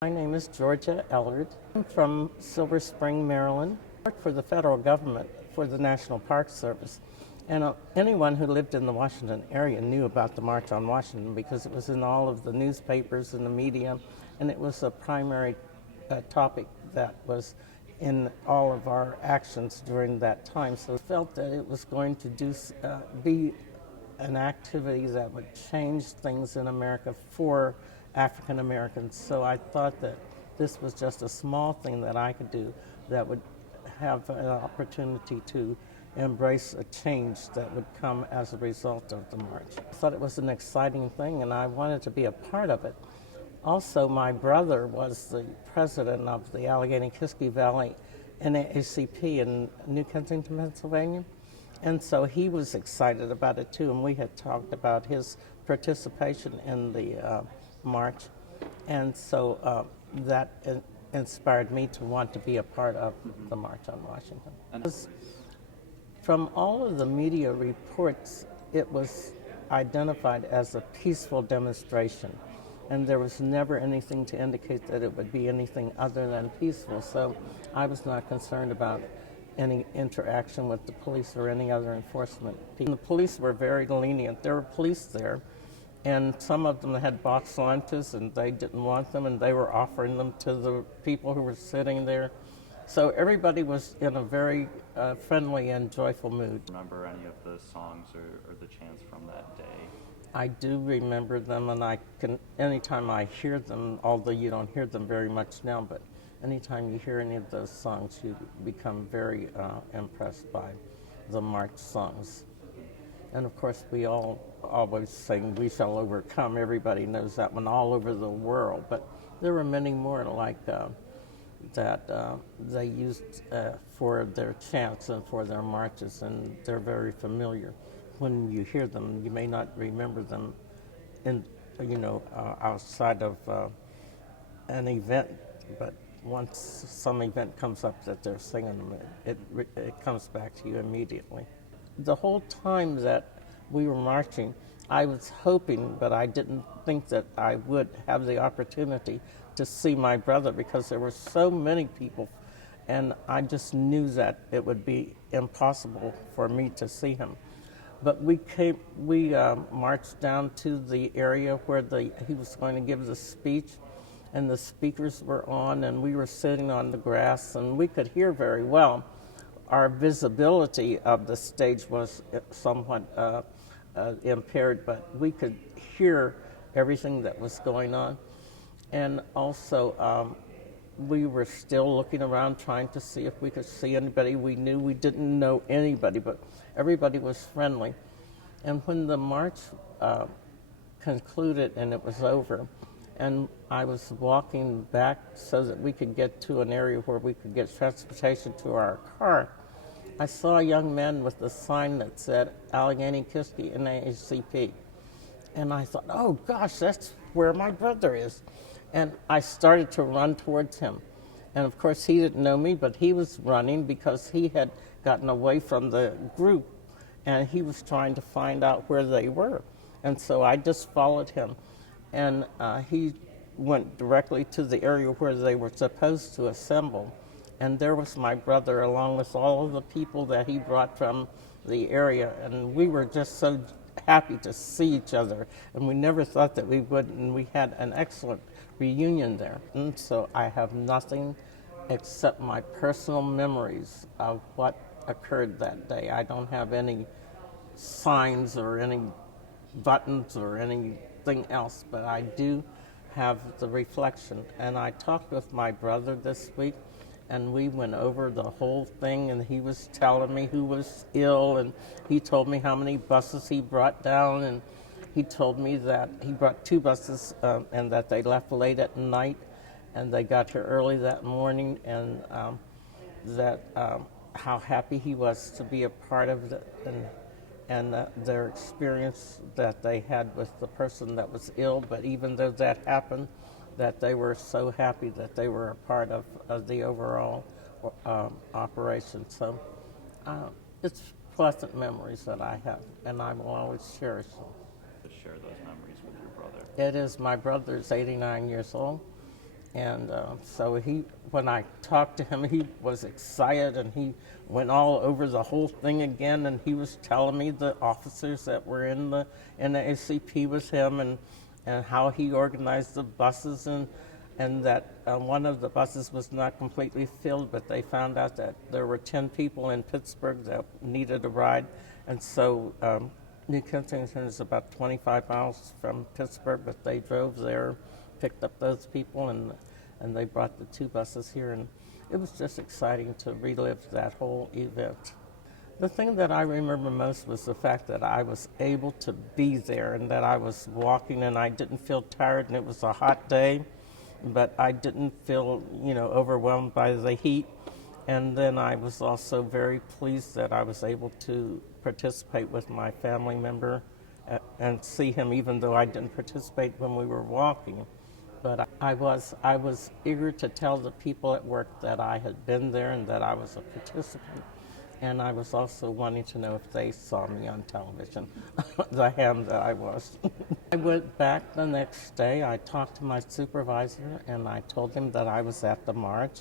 My name is Georgia Ellard. I'm from Silver Spring, Maryland. I work for the federal government for the National Park Service. And anyone who lived in the Washington area knew about the March on Washington because it was in all of the newspapers and the media, and it was a primary topic that was in all of our actions during that time. So I felt that it was going to be an activity that would change things in America for African Americans. So I thought that this was just a small thing that I could do that would have an opportunity to embrace a change that would come as a result of the march. I thought it was an exciting thing and I wanted to be a part of it. Also, my brother was the president of the Allegheny-Kiskey Valley NAACP in New Kensington, Pennsylvania. And so he was excited about it too, and we had talked about his participation in the march. And so that inspired me to want to be a part of the March on Washington. From all of the media reports, it was identified as a peaceful demonstration. And there was never anything to indicate that it would be anything other than peaceful. So I was not concerned about any interaction with the police or any other enforcement. The police were very lenient. There were police there, and some of them had box lunches and they didn't want them, and they were offering them to the people who were sitting there. So everybody was in a very friendly and joyful mood. Remember any of the songs or the chants from that day? I do remember them, and I can, anytime I hear them, although you don't hear them very much now, but anytime you hear any of those songs, you become very impressed by the march songs. And of course, we all always sing "We Shall Overcome." Everybody knows that one all over the world, but there were many more like that they used for their chants and for their marches, and they're very familiar. When you hear them, you may not remember them outside of an event, but once some event comes up that they're singing them, it comes back to you immediately. The whole time that we were marching, I was hoping, but I didn't think that I would have the opportunity to see my brother because there were so many people, and I just knew that it would be impossible for me to see him. But we marched down to the area where he was going to give the speech, and the speakers were on, and we were sitting on the grass, and we could hear very well. Our visibility of the stage was somewhat impaired, but we could hear everything that was going on. And also, we were still looking around trying to see if we could see anybody. We knew we didn't know anybody, but everybody was friendly. And when the march concluded and it was over, and I was walking back so that we could get to an area where we could get transportation to our car, I saw a young man with a sign that said Allegheny-Kiskey NAACP. And I thought, oh gosh, that's where my brother is. And I started to run towards him. And of course he didn't know me, but he was running because he had gotten away from the group and he was trying to find out where they were. And so I just followed him. And he went directly to the area where they were supposed to assemble. And there was my brother along with all of the people that he brought from the area. And we were just so happy to see each other. And we never thought that we would, and we had an excellent reunion there. And so I have nothing except my personal memories of what occurred that day. I don't have any signs or any buttons or anything else, but I do have the reflection. And I talked with my brother this week, and we went over the whole thing, and he was telling me who was ill, and he told me how many buses he brought down, and he told me that he brought 2 buses and that they left late at night, and they got here early that morning, and how happy he was to be a part of it, and their experience that they had with the person that was ill. But even though that happened, that they were so happy that they were a part of the overall operation. So it's pleasant memories that I have, and I will always cherish them. To share those memories with your brother. It is. My brother is 89 years old, And when I talked to him, he was excited and he went all over the whole thing again. And he was telling me the officers that were in the ACP was him, and how he organized the buses, and that one of the buses was not completely filled, but they found out that there were 10 people in Pittsburgh that needed a ride. And so New Kensington is about 25 miles from Pittsburgh, but they drove there, picked up those people, and they brought the 2 buses here, and it was just exciting to relive that whole event. The thing that I remember most was the fact that I was able to be there and that I was walking and I didn't feel tired, and it was a hot day, but I didn't feel, overwhelmed by the heat. And then I was also very pleased that I was able to participate with my family member and see him, even though I didn't participate when we were walking. But I was eager to tell the people at work that I had been there and that I was a participant. And I was also wanting to know if they saw me on television, the ham that I was. I went back the next day. I talked to my supervisor, and I told him that I was at the march.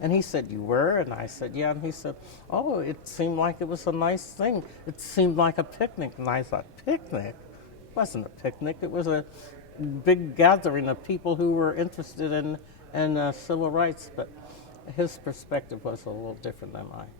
And he said, "You were?" And I said, "Yeah." And he said, "Oh, it seemed like it was a nice thing. It seemed like a picnic." And I thought, picnic? It wasn't a picnic. It was a big gathering of people who were interested in civil rights. But his perspective was a little different than mine.